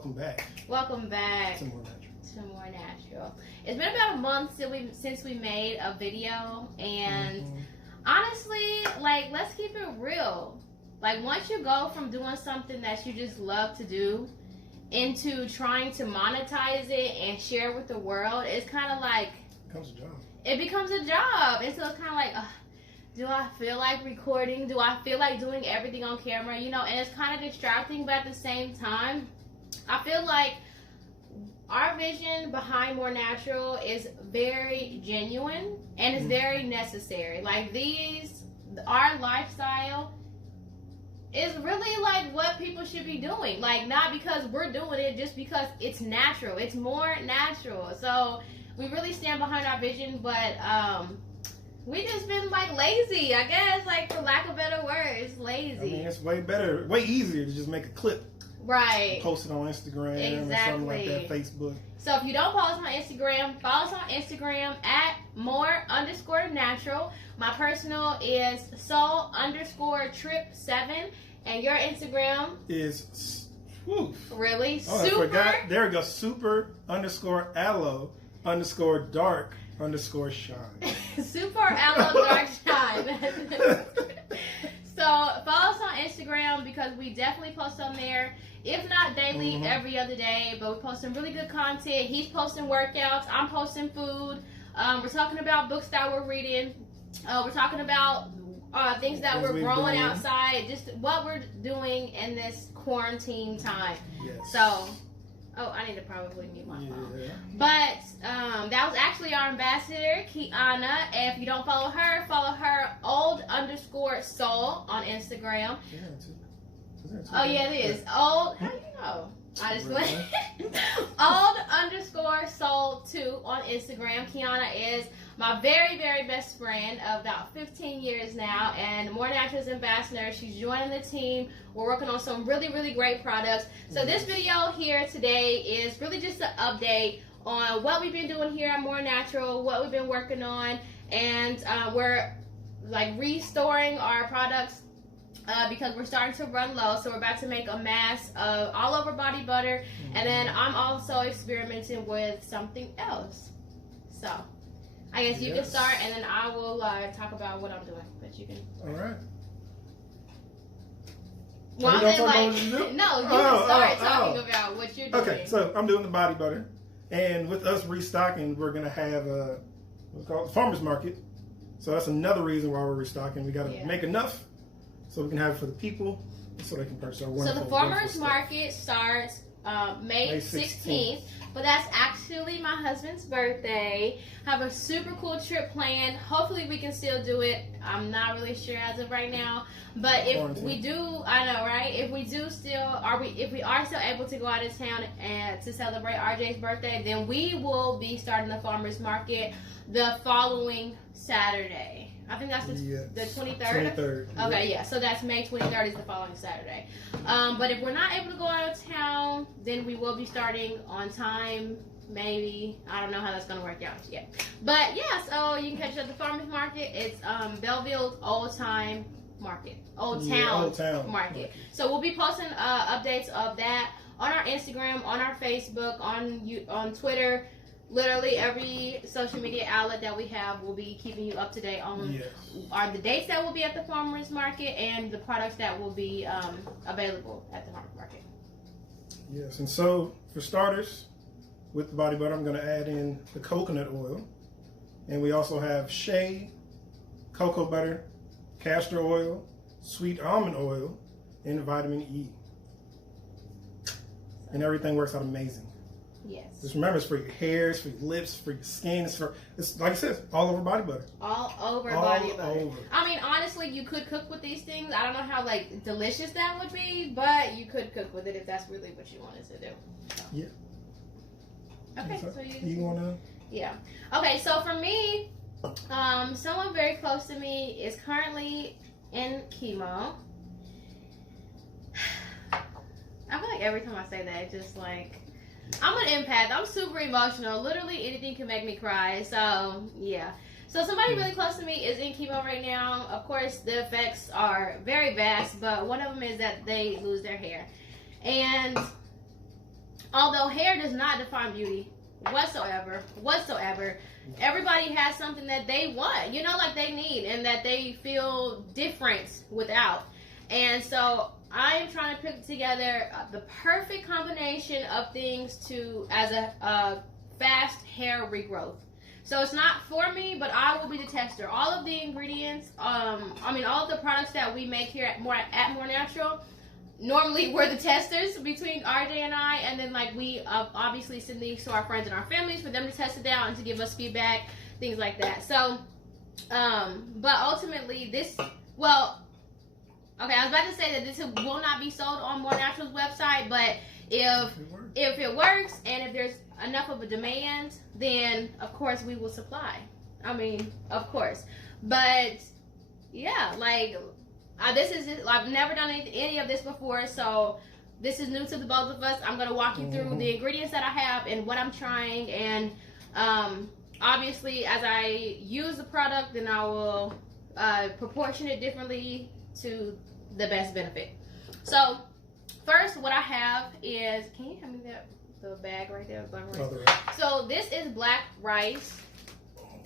welcome back. Welcome back to More Natural. More Natural. It's been about a month since we made a video, and honestly, like, let's keep it real. Like, once you go from doing something that you just love to do into trying to monetize it and share with the world, it's kind of like it becomes a job. And so it's kind of like, do I feel like recording? Do I feel like doing everything on camera? You know, and it's kind of distracting, but at the same time, I feel like our vision behind More Natural is very genuine and it's very necessary. Like, our lifestyle is really like what people should be doing. Like, not because we're doing it, just because it's natural. It's more natural. So we really stand behind our vision, but we just been like lazy, I guess, like, for lack of better words, lazy. I mean, it's way better, way easier to just make a clip. Right. Post it on Instagram or something like that, Facebook. So if you don't follow us on Instagram, follow us on Instagram at more_natural. My personal is soul_trip7. And your Instagram is really super. I forgot. There we go. Super_aloe_dark_shine. Super aloe dark shine. So follow us on Instagram because we definitely post on there. If not daily, every other day. But we post some really good content. He's posting workouts. I'm posting food. We're talking about books that we're reading. We're talking about things that we're growing outside. Just what we're doing in this quarantine time. Yes. So, I need to probably mute my phone. But that was actually our ambassador, Kiana. And if you don't follow her old_soul on Instagram. Oh yeah, it is. Old, how do you know? I just went old_soul2 on Instagram. Kiana is my very, very best friend of about 15 years now, and More Natural's ambassador. She's joining the team. We're working on some really, really great products. So this video here today is really just an update on what we've been doing here at More Natural, what we've been working on, and we're like restoring our products because we're starting to run low. So we're about to make a mass of all over body butter, and then I'm also experimenting with something else. So I guess you can start, and then I will talk about what I'm doing. But you can. All right. Well, I'm like, no, you can start talking about what you're doing. Okay, so I'm doing the body butter, and with us restocking, we're gonna have what's called farmers market. So that's another reason why we're restocking. We got to make enough so we can have it for the people, so they can purchase our wonderful. So the farmers market starts May 16th. But that's actually my husband's birthday. Have a super cool trip planned. Hopefully we can still do it. I'm not really sure as of right now. But if we do, I know, right? If we do still, if we are still able to go out of town and to celebrate RJ's birthday, then we will be starting the farmers market the following Saturday. I think that's the 23rd. 23rd. Okay, yeah. So that's May 23rd is the following Saturday. But if we're not able to go out of town, then we will be starting on time. Maybe. I don't know how that's going to work out yet. But yeah, so you can catch it at the farmers market. It's Belleville's Old Town Market. So we'll be posting updates of that on our Instagram, on our Facebook, on Twitter. Literally every social media outlet that we have will be keeping you up to date on the dates that will be at the farmers market and the products that will be available at the farmers market. Yes, and so for starters, with the body butter, I'm going to add in the coconut oil, and we also have shea, cocoa butter, castor oil, sweet almond oil, and vitamin E, and everything works out amazing. Yes. Just remember, it's for your hair, it's for your lips, for your skin. It's like I said, all over body butter. All over body butter. I mean, honestly, you could cook with these things. I don't know how like delicious that would be, but you could cook with it if that's really what you wanted to do. So. Yeah. Okay, so you wanna? Yeah. Okay, so for me, someone very close to me is currently in chemo. I feel like every time I say that, it's just like. I'm an empath. I'm super emotional. Literally anything can make me cry. So, yeah. So somebody really close to me is in chemo right now. Of course, the effects are very vast, but one of them is that they lose their hair. And although hair does not define beauty whatsoever, everybody has something that they want, you know, like they need and that they feel different without. And so I'm trying to put together the perfect combination of things as a fast hair regrowth. So it's not for me, but I will be the tester. All of the ingredients, all of the products that we make here at Moor Natural, normally we're the testers between RJ and I, and then like we obviously send these to our friends and our families for them to test it out and to give us feedback, things like that. So, but ultimately okay, I was about to say that this will not be sold on Moor Natural's website, but if it works and if there's enough of a demand, then of course we will supply. I mean, of course. But yeah, like I've never done any of this before, so this is new to the both of us. I'm gonna walk you through the ingredients that I have and what I'm trying, and obviously as I use the product, then I will proportion it differently to the best benefit. So first, what I have is, can you hand me the bag right there? Black rice. So this is black rice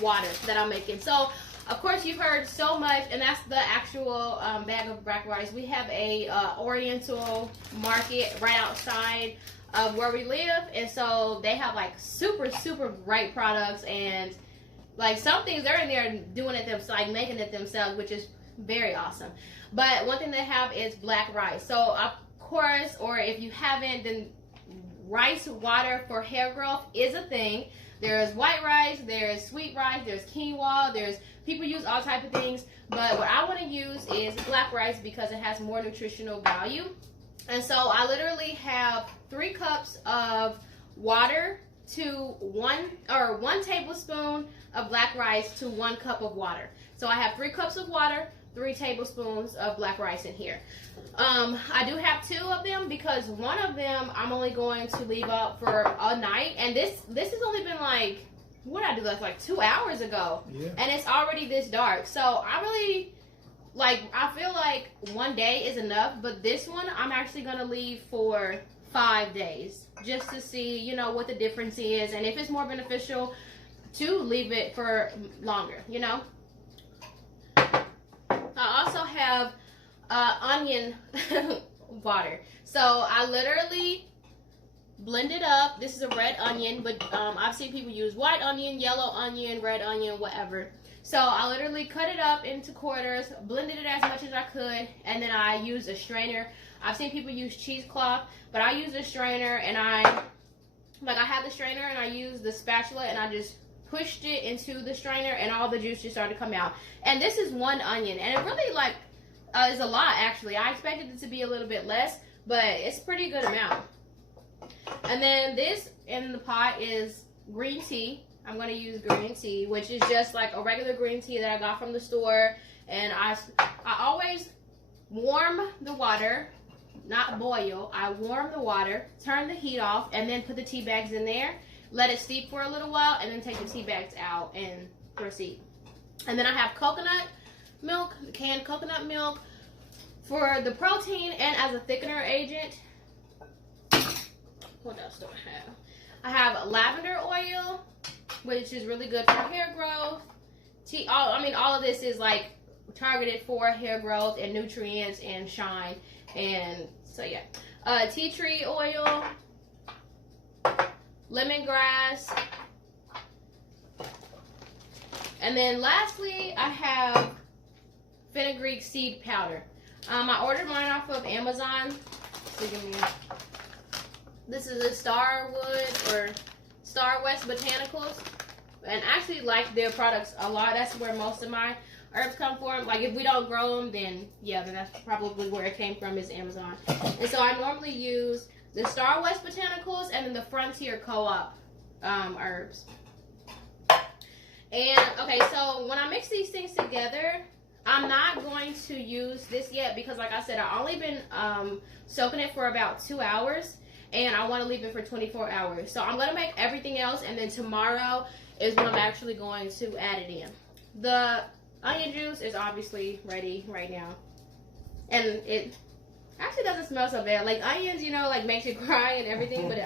water that I'm making. So of course you've heard so much, and that's the actual bag of black rice. We have a Oriental market right outside of where we live, and so they have like super great products, and like some things they're in there doing it themselves, like making it themselves, which is very awesome. But one thing they have is black rice. So of course, or if you haven't, then rice water for hair growth is a thing. There's white rice, there's sweet rice, there's quinoa, people use all type of things, but what I want to use is black rice because it has more nutritional value. And so I literally have 3 cups of water to one tablespoon of black rice to 1 cup of water. So I have 3 cups of water, 3 tablespoons of black rice in here. I do have 2 of them because one of them I'm only going to leave up for a night, and this has only been like, what I do, that's like 2 hours ago, and it's already this dark. So I feel like 1 day is enough, but this one I'm actually gonna leave for 5 days just to see, you know, what the difference is, and if it's more beneficial to leave it for longer, you know. I also have onion water. So I literally blend it up. This is a red onion, but I've seen people use white onion, yellow onion, red onion, whatever. So I literally cut it up into quarters, blended it as much as I could, and then I used a strainer. I've seen people use cheesecloth, but I use a strainer, and I have the strainer, and I use the spatula, and I just pushed it into the strainer, and all the juice just started to come out. And this is 1 onion, and it really is a lot actually. I expected it to be a little bit less, but it's a pretty good amount. And then this in the pot is green tea. I'm going to use green tea, which is just like a regular green tea that I got from the store. And I always warm the water, not boil. I warm the water, turn the heat off, and then put the tea bags in there. Let it steep for a little while, and then take the tea bags out and proceed. And then I have coconut milk, canned coconut milk for the protein and as a thickener agent. What else do I have? I have lavender oil, which is really good for hair growth. All of this is like targeted for hair growth and nutrients and shine. And so yeah, tea tree oil, lemongrass, and then lastly I have fenugreek seed powder. I ordered mine off of Amazon. This is a Starwood or Star West Botanicals, and I actually like their products a lot. That's where most of my herbs come from. Like if we don't grow them, then yeah, then that's probably where it came from, is Amazon. And so I normally use the Star West Botanicals and then the Frontier Co-op herbs. And okay, so when I mix these things together, I'm not going to use this yet because like I said, I've only been soaking it for about 2 hours, and I want to leave it for 24 hours. So I'm going to make everything else, and then tomorrow is when I'm actually going to add it in. The onion juice is obviously ready right now, and Actually, doesn't smell so bad. Like onions, you know, like makes you cry and everything, but